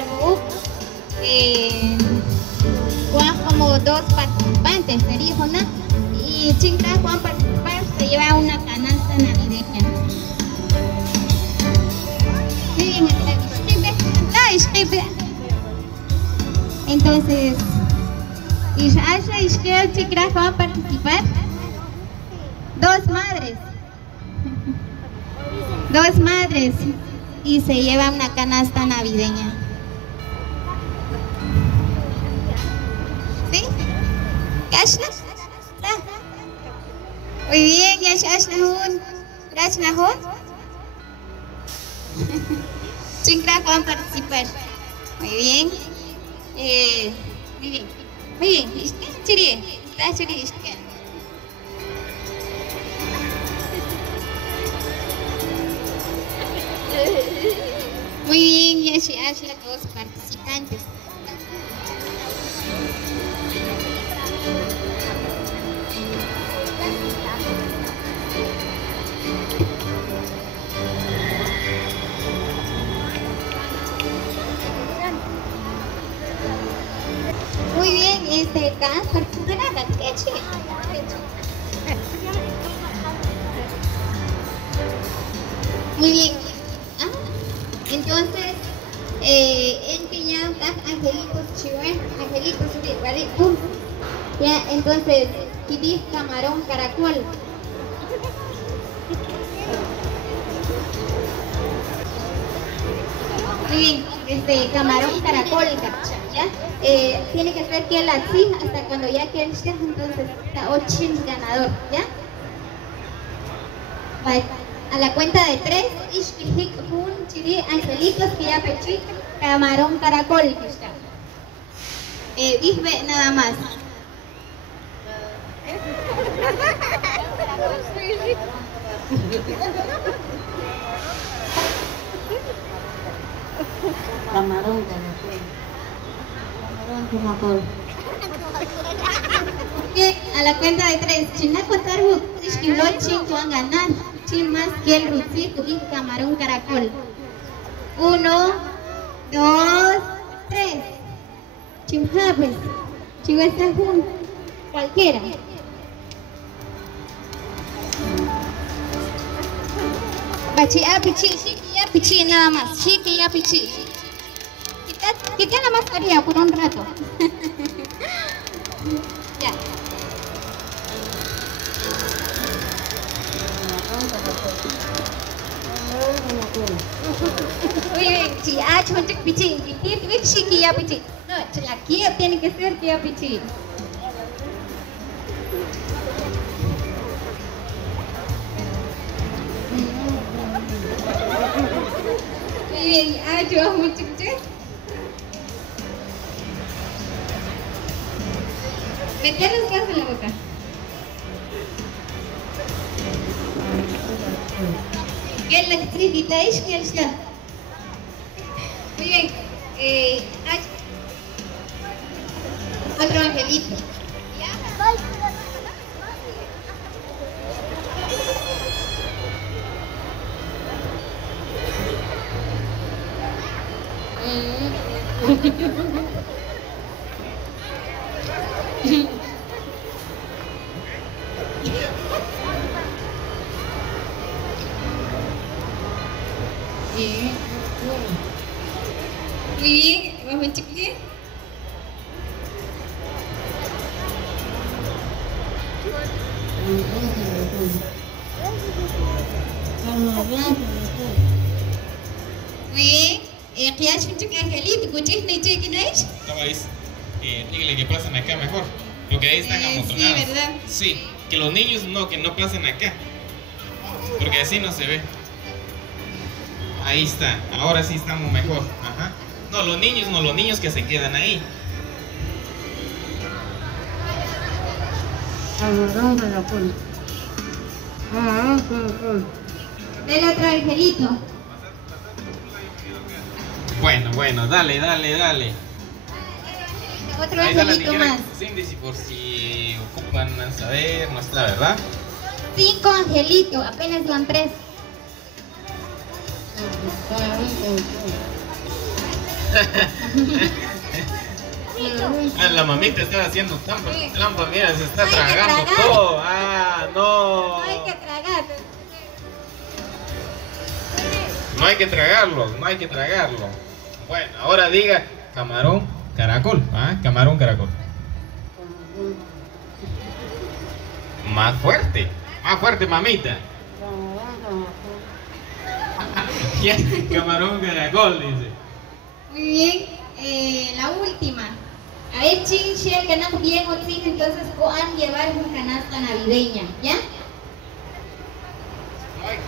Carbo, como 2 participantes, se dijo, ¿no? Y Chintra Juan participar se lleva una canasta navideña. Sí, entonces, y Chintra Juan participar 2 madres. 2 madres y se lleva una canasta navideña. ¿Sí? ¿Gashna? Muy bien, Yashashna. Gashna Hun. Chinkra van a participar. Muy bien. Muy bien. Muy bien. Chiri. Está chiri. Muy bien, Yashashna, 2 participantes. Muy bien, acá participará, ¿qué chido? Muy bien. Entonces, en que ya angelitos chihuahua, angelitos ¿vale? Ya, entonces, ¿qué camarón caracol? Muy bien, camarón caracol, ¿ya? Tiene que ser que la sí hasta cuando ya que entonces está 8 ganador, ¿ya? Bye. A la cuenta de 3, Ishkihik, Hun, Chiri, Angelitos, Kiyapechi, camarón caracol. Dije nada más. Camarón caracol. A la cuenta de 3, Chinaco Tarbu, Ishkilochi, Juan ganar. Más que el rucito y camarón caracol. 1, 2, 3. Chimjapes. Chihuahua cualquiera. Bachi apichi, shiki apichi nada más. Shiki apichi. Quita la mascarilla por un rato. Ya. Muy bien, pichi, pichi. No, aquí tiene que ser kia pichi. Muy bien, yo mucho. Meter los dedos en la boca. ¿Qué la electricidad es que está? Muy bien. Otro angelito. Muy bien, vamos a chequear. Muy bien, ¿qué has hecho que angelito? ¿Cuchis ni chequeáis? Estabais, dígale que pasen acá mejor. Porque ahí están amontonados. Sí, ¿verdad? Sí, que los niños no, que no pasen acá. Porque así no se ve. Ahí está, ahora sí estamos mejor. Ajá. No, los niños no, los niños que se quedan ahí. Del otro angelito. Bueno, dale. Otro Ahí está la angelito tijera más. Cindy, por si ocupan saber nuestra verdad. 5 angelitos, apenas van 3. La mamita está haciendo trampas, mira, se está Hay que tragando tragar. todo. Ah, no. No hay que tragar. No hay que tragarlo, no hay que tragarlo. Bueno, ahora diga camarón, caracol. ¿Ah? Camarón, caracol. Más fuerte, mamita. Ya, camarón, caracol, dice. Muy bien, la última. A ver, Chinchel, que no bien o sí, entonces puedan llevar una canasta navideña, ¿ya?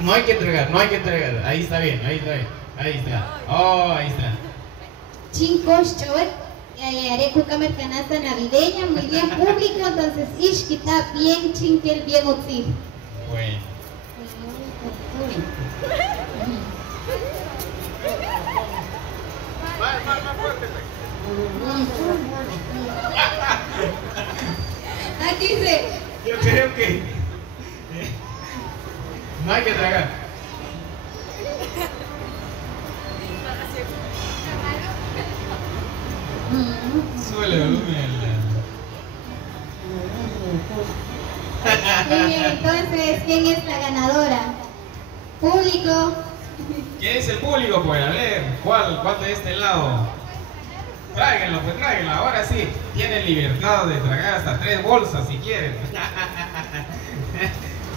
No hay que tragar, no hay que tragar. Ahí está bien, ahí está bien. Ahí está. Oh, ahí está. Chincos, chaval, haré con canasta navideña, muy bien público, entonces ish, que está bien Chinchel, bien o sí. Bueno. Aquí dice, Yo creo que no hay que tragar. Suele muy bien, entonces, ¿quién es la ganadora? Público. ¿Quién es el público? Pues a ver, ¿cuál de este lado? Tráiganlo, pues tráiganlo. Ahora sí, tienen libertad de tragar hasta 3 bolsas si quieren.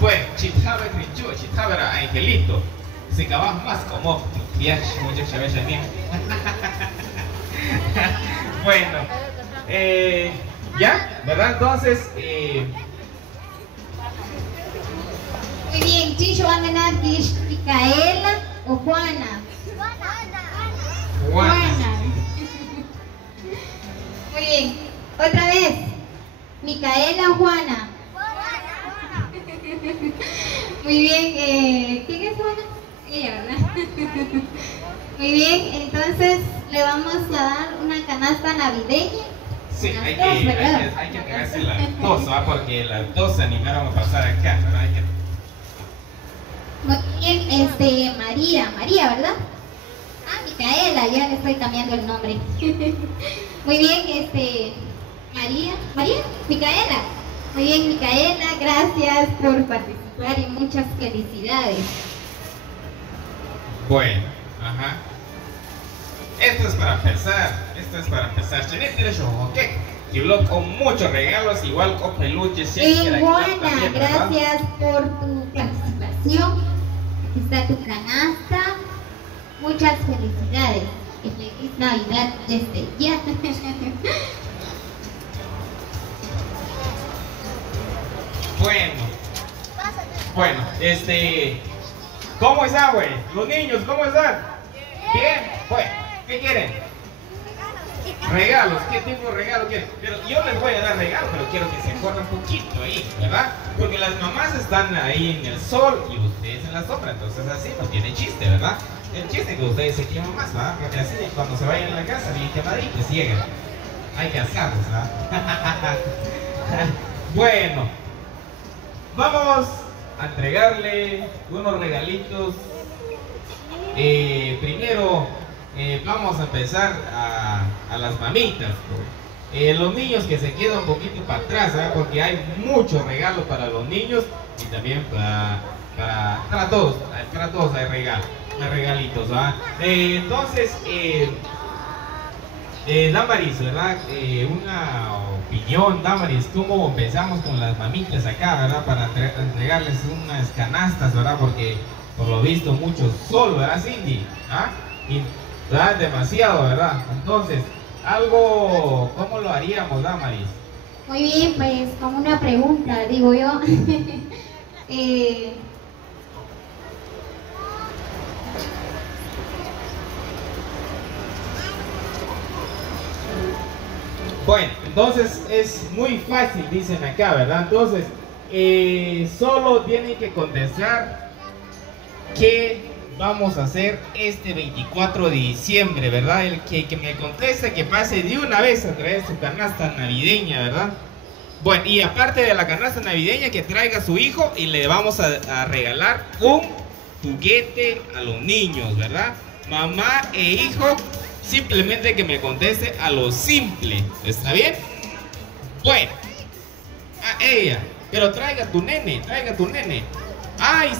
Pues, chitaba trinchu, chitaba angelito. Se acaba más como muchas veces. Bueno, ya, ¿verdad? Entonces, Muy bien, Chicho va a ganar Micaela o Juana. Juana. Muy bien, otra vez. Micaela o Juana. Muy bien, ¿quién es Juana? Ella, ¿verdad? Muy bien, entonces le vamos a dar una canasta navideña. Sí, Las hay dos, ¿verdad? que pegarse las dos, ¿ah? Porque las dos se animaron a pasar acá, ¿verdad? Muy bien, María, ¿verdad? Ah, Micaela, ya le estoy cambiando el nombre. Muy bien, María, Micaela. Muy bien, Micaela, gracias por participar y muchas felicidades. Bueno, ajá. Esto es para empezar. Tenés derecho, ¿ok? Y luego con muchos regalos, igual con peluches. Juana, gracias por tu participación. Aquí está tu canasta. Muchas felicidades. Y feliz Navidad desde ya. Bueno, ¿cómo está, güey? Los niños, ¿cómo están? Bien, pues, ¿qué quieren? Regalos, ¿qué tipo de regalo quieren? Pero yo les voy a dar regalos, pero quiero que se corran un poquito ahí, ¿verdad? Porque las mamás están ahí en el sol y ustedes en la sombra, entonces así no tiene chiste, ¿verdad? El chiste es que ustedes se queman más, ¿verdad? Porque así cuando se vayan a la casa, bien quemaditos, llegan. Hay que hacerlos, ¿verdad? Bueno, vamos a entregarle unos regalitos. Primero vamos a empezar a las mamitas. Los niños que se quedan un poquito para atrás, ¿verdad? Porque hay muchos regalos para los niños y también para todos hay regalitos, ¿verdad? Entonces, Damaris, ¿verdad? Una opinión, Damaris, ¿cómo empezamos con las mamitas acá, ¿verdad? Para entregarles unas canastas, ¿verdad? Porque por lo visto mucho sol, ¿verdad, Cindy? ¿Ah? Y, ¿verdad? Demasiado, ¿verdad? Entonces, ¿cómo lo haríamos, Damaris? Muy bien, pues como una pregunta, digo yo. Bueno, entonces es muy fácil, dicen acá, ¿verdad? Entonces, solo tienen que contestar qué vamos a hacer este 24 de diciembre, ¿verdad? El que me conteste, que pase de una vez a traer su canasta navideña, ¿verdad? Bueno, y aparte de la canasta navideña, que traiga a su hijo y le vamos a regalar un juguete a los niños, ¿verdad? Mamá e hijo Simplemente que me conteste a lo simple. ¿Está bien? Bueno, a ella. Pero traiga tu nene, traiga tu nene. Ay,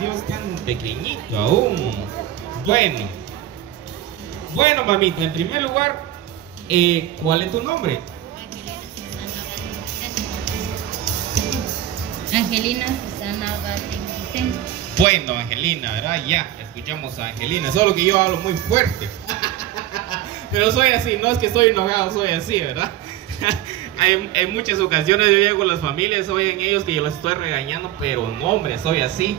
Dios, tan pequeñito aún. Bueno, mamita, en primer lugar, ¿cuál es tu nombre? Angelina Susana Batista. Bueno, Angelina, ¿verdad? Ya, escuchamos a Angelina, solo que yo hablo muy fuerte. Pero soy así, no es que estoy enojado, soy así, ¿verdad? Hay muchas ocasiones yo llego a las familias, oyen ellos que yo los estoy regañando, pero no, hombre, soy así.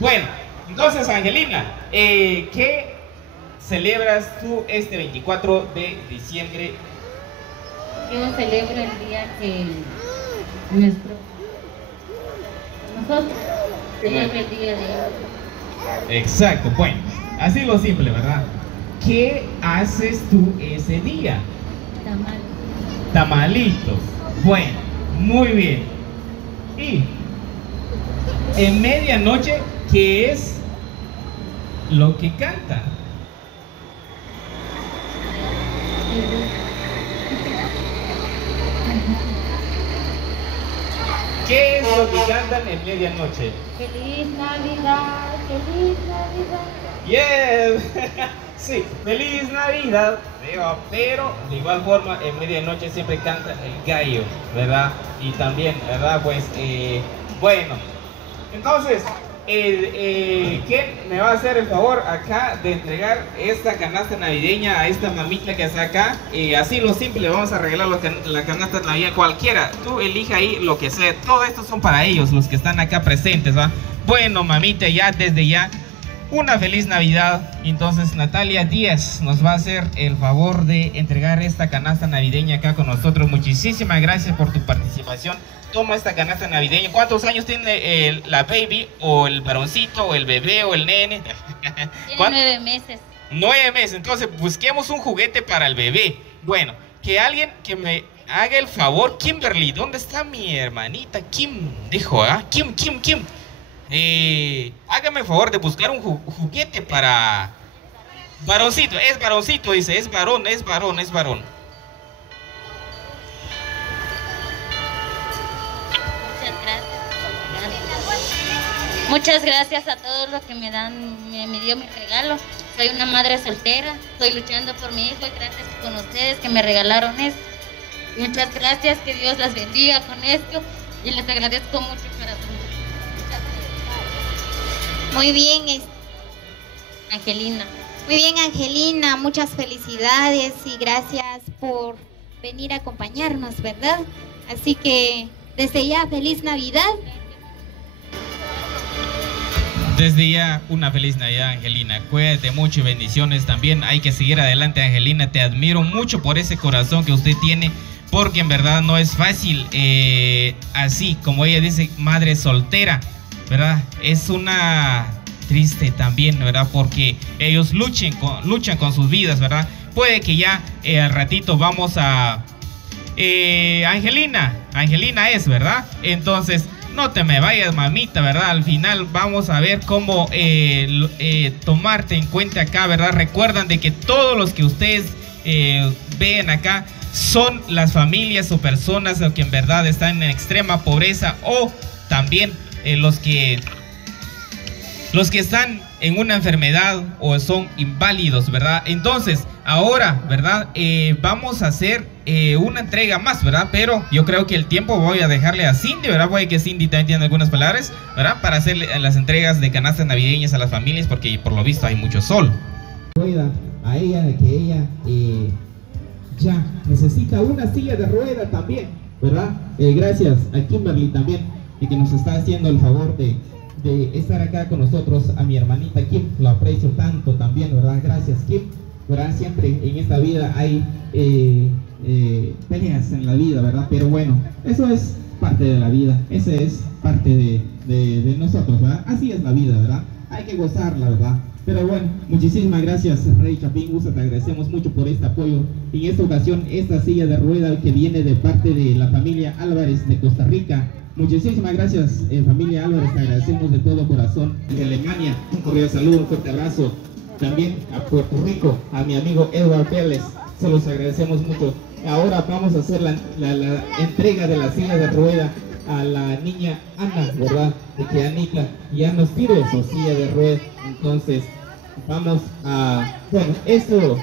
Bueno, entonces, Angelina, ¿qué celebras tú este 24 de diciembre? Yo celebro el día que nosotros celebra el día de hoy. Exacto, bueno, así lo simple, ¿verdad? ¿Qué haces tú ese día? Tamal. Tamalitos. Bueno, muy bien. Y en medianoche, ¿qué es lo que canta? ¿Qué es lo que cantan en medianoche? Feliz Navidad, feliz Navidad. Yes. Sí, feliz Navidad. Pero de igual forma en medianoche siempre canta el gallo, ¿verdad? Y también, ¿verdad? Pues bueno, entonces ¿quién me va a hacer el favor acá de entregar esta canasta navideña a esta mamita que está acá? Así lo simple, vamos a regalar la canasta navideña cualquiera. Tú elige ahí lo que sea. Todo esto son para ellos, los que están acá presentes, ¿va? Bueno, mamita, ya desde ya una feliz Navidad. Entonces Natalia Díaz nos va a hacer el favor de entregar esta canasta navideña acá con nosotros. Muchísimas gracias por tu participación. Toma esta canasta navideña. ¿Cuántos años tiene la baby o el varoncito o el bebé o el nene? Tiene 9 meses. 9 meses. Entonces busquemos un juguete para el bebé. Bueno, que alguien que me haga el favor. Kimberly, ¿dónde está mi hermanita? Kim, dijo, ¿ah? Kim. Hágame el favor de buscar un juguete para varoncito. Es varoncito, dice. Es varón. Muchas gracias a todos los que me dio mi regalo. Soy una madre soltera, estoy luchando por mi hijo y gracias con ustedes que me regalaron esto. Muchas gracias, que Dios las bendiga con esto y les agradezco mucho, corazón. Muy bien, Angelina. Muy bien, Angelina, muchas felicidades y gracias por venir a acompañarnos, ¿verdad? Así que desde ya, feliz Navidad. Desde ya, una feliz Navidad, Angelina. Cuídate mucho y bendiciones también. Hay que seguir adelante, Angelina. Te admiro mucho por ese corazón que usted tiene, porque en verdad no es fácil, así como ella dice, madre soltera, ¿verdad? Es una triste también, ¿verdad? Porque ellos luchan con sus vidas, ¿verdad? Puede que ya al ratito vamos a... Angelina es, ¿verdad? Entonces, no te me vayas, mamita, ¿verdad? Al final vamos a ver cómo tomarte en cuenta acá, ¿verdad? Recuerdan de que todos los que ustedes ven acá son las familias o personas que en verdad están en extrema pobreza, o también los que están en una enfermedad o son inválidos, ¿verdad? Entonces, ahora, ¿verdad? Vamos a hacer una entrega más, ¿verdad? Pero yo creo que el tiempo voy a dejarle a Cindy, ¿verdad? Puede que Cindy también tiene algunas palabras, ¿verdad? Para hacer las entregas de canastas navideñas a las familias, porque por lo visto hay mucho sol. A ella, de que ella ya necesita una silla de rueda también, ¿verdad? Gracias a Kimberly también, que nos está haciendo el favor de estar acá con nosotros. A mi hermanita Kim, lo aprecio tanto también, ¿verdad? Gracias, Kim, ¿verdad? Siempre en esta vida hay peleas en la vida, ¿verdad? Pero bueno, eso es parte de la vida, ese es parte de nosotros, ¿verdad? Así es la vida, ¿verdad? Hay que gozarla, ¿verdad? Pero bueno, muchísimas gracias, Rey Chapín Gusta, te agradecemos mucho por este apoyo. En esta ocasión, esta silla de rueda que viene de parte de la familia Álvarez de Costa Rica. Muchísimas gracias, familia Álvarez, te agradecemos de todo corazón. De Alemania, un cordial saludo, un fuerte abrazo. también a Puerto Rico, a mi amigo Edward Vélez, se los agradecemos mucho. Ahora vamos a hacer la entrega de la silla de rueda a la niña Ana, ¿verdad? De que Anita ya nos tire su silla de rueda. Entonces, vamos a... Bueno, eso...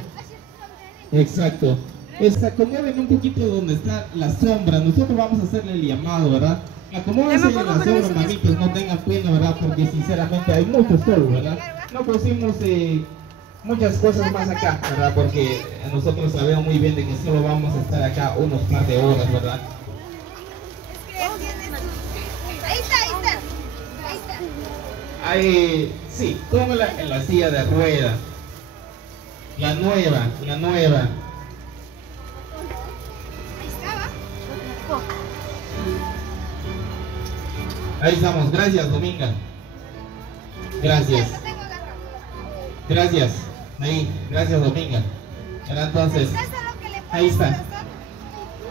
Exacto. Se acomoden un poquito donde está la sombra. Nosotros vamos a hacerle el llamado, ¿verdad? Acomódense en la sombra, mamitos, no tengan pena, ¿verdad? Porque sinceramente hay mucho sol, ¿verdad? No pusimos muchas cosas más acá, ¿verdad? Porque nosotros sabemos muy bien de que solo vamos a estar acá unos par de horas, ¿verdad? Ahí está. Sí, póngala en la silla de ruedas. La nueva. Ahí estamos, gracias Dominga. Gracias. Ahí, gracias Dominga. Entonces, ahí está.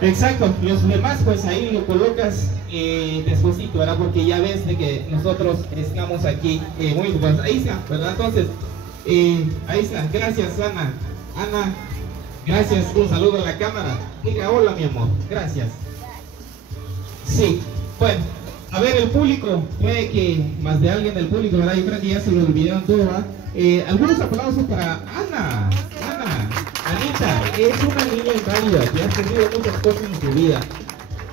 Exacto, los demás pues ahí lo colocas despuesito, ¿verdad? Porque ya ves de que nosotros estamos aquí muy pues, ahí está, ¿verdad? Entonces, ahí está, gracias Ana. Ana, gracias, un saludo a la cámara. Diga hola mi amor, gracias. Sí, bueno, a ver el público, puede que más de alguien del público, ¿verdad? Yo creo que ya se lo olvidaron todo, ¿verdad? Algunos aplausos para Ana. Anita, es una niña inválida que ha tenido muchas cosas en su vida.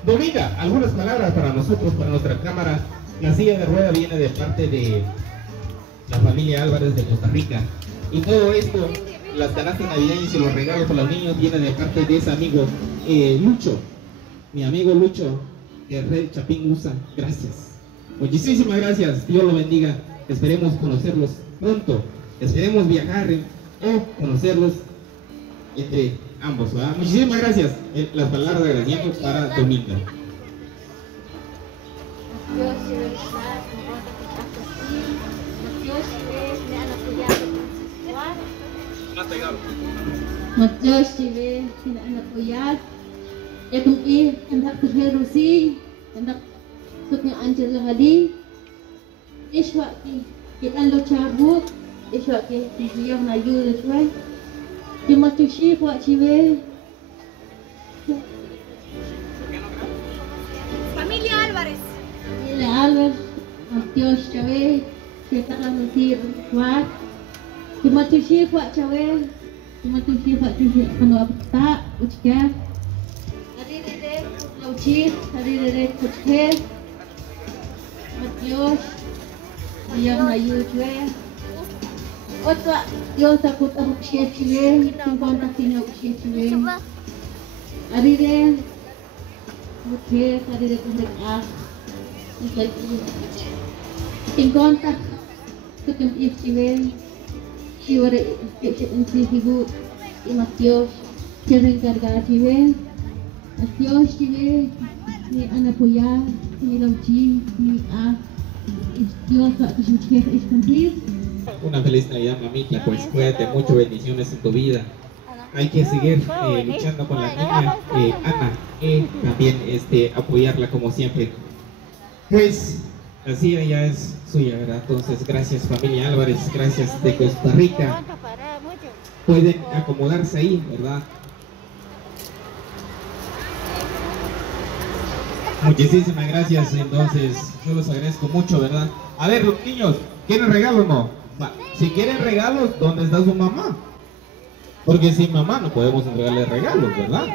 Dominga, algunas palabras para nosotros, para nuestra cámara. La silla de rueda viene de parte de la familia Álvarez de Costa Rica. Y todo esto, las canastas navideñas y los regalos para los niños, viene de parte de ese amigo Lucho. Mi amigo Lucho, de Red Chapín USA. Gracias. Muchísimas gracias. Dios lo bendiga. Esperemos conocerlos pronto. Esperemos viajar o conocerlos entre ambos, ¿verdad? Muchísimas gracias. Las palabras de agradecimiento para Dominga. Matjosh Chive, anak Uyat, Etung hendak terherusi, hendak suknya Anjir Lahadi, Ishwaki, kita lo cabut, Ishwaki, dia Melayu lesuai, cuma tushi buat Chive. Familia Álvarez. Familia Álvarez, Matjosh Chive, kita akan mesir buat, cuma tushi buat Chive. Cuma tu siapa tu kalau apa tak ucap hari dede lauci hari dede ucap Matios yang Melayu cuy otak yo takut aku ucap cuy tumpang tak tinggal ucap cuy hari dede ucap hari dede ucap lagi tinggal tak ketemu cuy Chiwara si ibu Matios sering cargar Chive Matios Chive ni anak puya ni lauci ni Dios tak tersucikan istantil. Una feliz Navidad, mamita, pues cuídate mucho, bendiciones en tu vida. Hay que seguir luchando con la niña Ana y también apoyarla como siempre. Pues la silla ya es suya, ¿verdad? Entonces, gracias familia Álvarez, gracias de Costa Rica. Pueden acomodarse ahí, ¿verdad? Muchísimas gracias, entonces yo los agradezco mucho, ¿verdad? A ver, los niños, ¿quieren regalos o no? Si quieren regalos, ¿dónde está su mamá? Porque sin mamá no podemos entregarle regalos, ¿verdad?